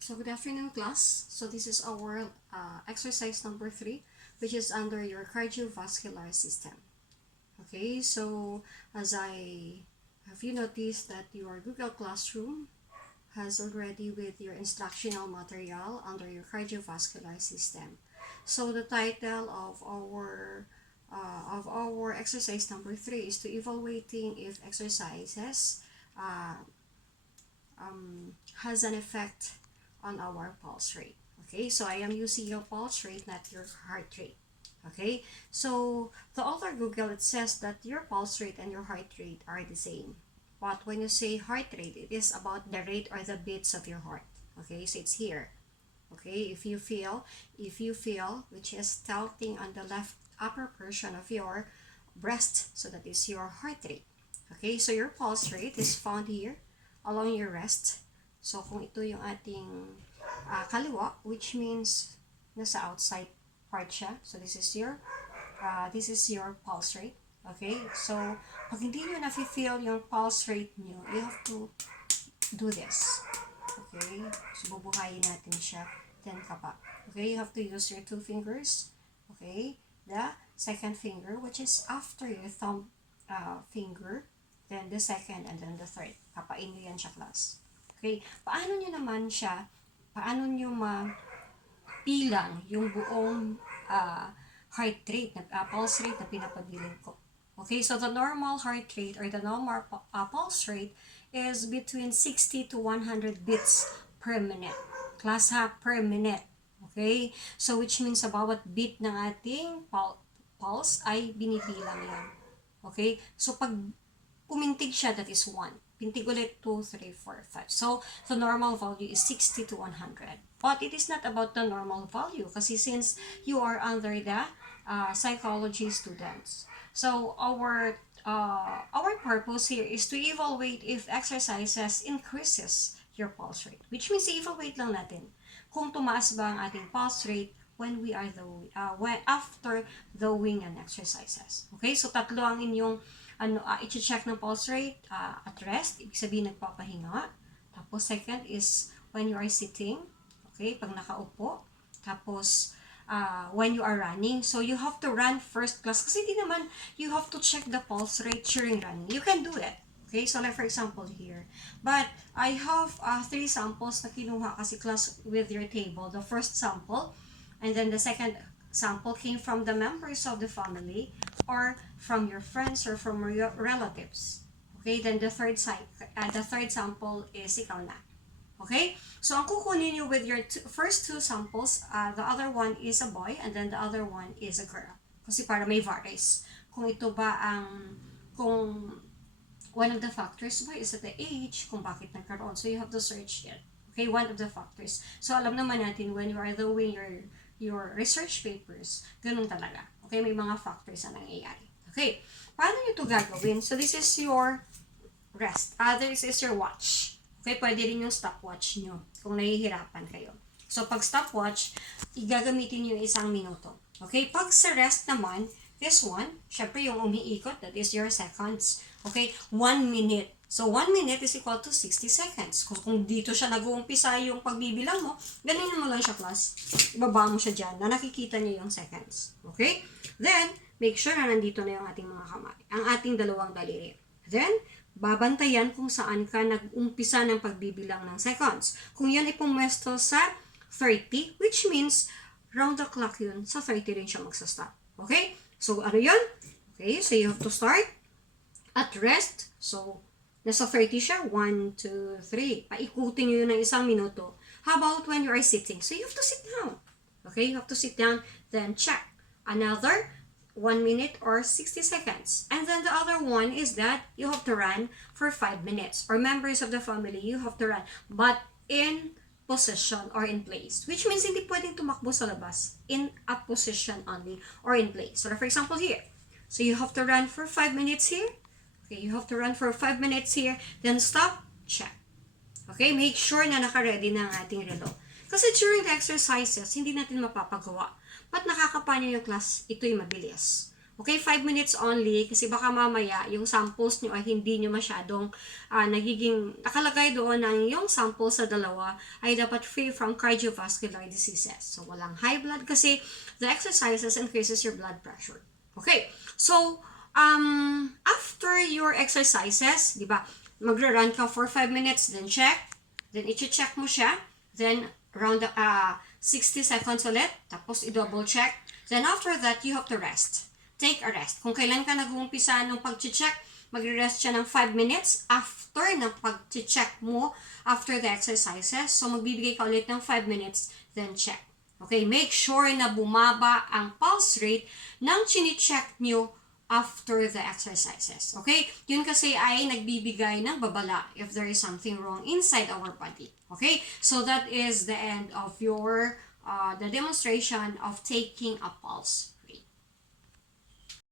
So good afternoon, class. So this is our exercise number 3, which is under your cardiovascular system. Okay, so have you noticed that your Google Classroom has already with your instructional material under your cardiovascular system. So the title of our exercise number 3 is to evaluating if exercises uh, has an effect on our pulse rate. Okay, so I am using your pulse rate, not your heart rate. Okay, so the author Google, it says that your pulse rate and your heart rate are the same. But when you say heart rate, it is about the rate or the beats of your heart. Okay, so it's here. Okay, if you feel which is tilting on the left upper portion of your breast, so that is your heart rate. Okay, so your pulse rate is found here along your wrist. So kung ito yung ating kaliwa, which means nasa outside part siya. So this is your pulse rate. Okay, so pag hindi nyo na-feel yung pulse rate nyo, you have to do this. Okay, so bubuhayin natin siya 10 ka pa. Okay, you have to use your 2 fingers. Okay, the second finger, which is after your thumb finger, then the second, and then the third. Kapain nyo yan siya, class. Okay, paano nyo mapilang yung buong heart rate, pulse rate na pinapabiling ko. Okay, so the normal heart rate or the normal pulse rate is between 60 to 100 beats per minute. Class ha, per minute. Okay, so which means sa bawat beat ng ating pulse ay binibilang yan. Okay, so pag pumintig siya, that is 1. Pintig ulit, 2, 3, 4, 5. So, the normal value is 60 to 100. But it is not about the normal value kasi since you are under the psychology students. So, our purpose here is to evaluate if exercises increases your pulse rate. Which means evaluate lang natin kung tumaas ba ang ating pulse rate when we are after doing an exercises. Okay, so tatlo ang inyong i-check ng pulse rate at rest, ibig sabihin nagpapahinga. Tapos second is when you are sitting, okay, pag nakaupo. Tapos when you are running, so you have to run first class kasi di naman you have to check the pulse rate during running. You can do it. Okay, so like for example here. But I have 3 samples na kinuha kasi class with your table. The first sample, and then the second sample came from the members of the family or from your friends or from your relatives. Okay, then the third sample is ikaw na. Okay, so ang kukunin nyo with your first 2 samples, the other one is a boy and then the other one is a girl. Kasi para may varies. Kung ito ba kung one of the factors ba is at the age, kung bakit nagkaroon. So you have to search it. Okay, one of the factors. So alam naman natin when you are doing your research papers, ganun talaga. Okay, may mga factors na nangyayari. Okay, paano nyo ito gagawin? So this is your rest. This is your watch. Okay, pwede rin yung stopwatch nyo kung nahihirapan kayo. So pag stopwatch, igagamitin nyo 1 minuto. Okay, pag sa rest naman, this one, syempre yung umiikot, that is your seconds. Okay, 1 minute. So, 1 minute is equal to 60 seconds. Kung dito siya nag-uumpisa yung pagbibilang mo, ganun mo lang siya, class. Ibaba mo siya dyan na nakikita niyo yung seconds. Okay? Then, make sure na nandito na yung ating mga kamay. Ang ating dalawang daliri. Then, babantayan kung saan ka nag-umpisa ng pagbibilang ng seconds. Kung yan ay pumwesto sa 30, which means round the clock yun, sa 30 rin siya magsa-stop. Okay? So, ano yun? Okay, so you have to start at rest. So, nasa 30 siya. 1, 2, 3. Paikutin nyo yun ng 1 minuto. How about when you are sitting? So, you have to sit down. Okay, you have to sit down. Then, check. Another 1 minute or 60 seconds. And then the other one is that you have to run for 5 minutes. Or members of the family, you have to run. But in position or in place. Which means hindi pwedeng tumakbo sa labas. In a position only or in place. So, for example, here. So, you have to run for 5 minutes here. Okay, you have to run for 5 minutes here, then stop, check. Okay, make sure na naka-ready na ang ating relo. Kasi during the exercises, hindi natin mapapagawa. But nakakapanyo yung class, ito'y mabilis. Okay, 5 minutes only kasi baka mamaya yung samples nyo ay hindi nyo masyadong nagiging nakalagay doon na yung sample sa dalawa ay dapat free from cardiovascular diseases. So, walang high blood kasi the exercises increases your blood pressure. Okay, so, after your exercises, di ba, magra-run ka for 5 minutes, then check, then i-check mo siya, then around 60 seconds ulit, tapos i-double check, then after that, you have to rest. Take a rest. Kung kailan ka nag-uumpisa ng pag-check, magre-rest siya ng 5 minutes after ng pag-check mo, after the exercises. So, magbibigay ka ulit ng 5 minutes, then check. Okay, make sure na bumaba ang pulse rate ng chine-check nyo after the exercises. Okay? Yun kasi ay nagbibigay ng babala if there is something wrong inside our body. Okay? So, that is the end of your the demonstration of taking a pulse.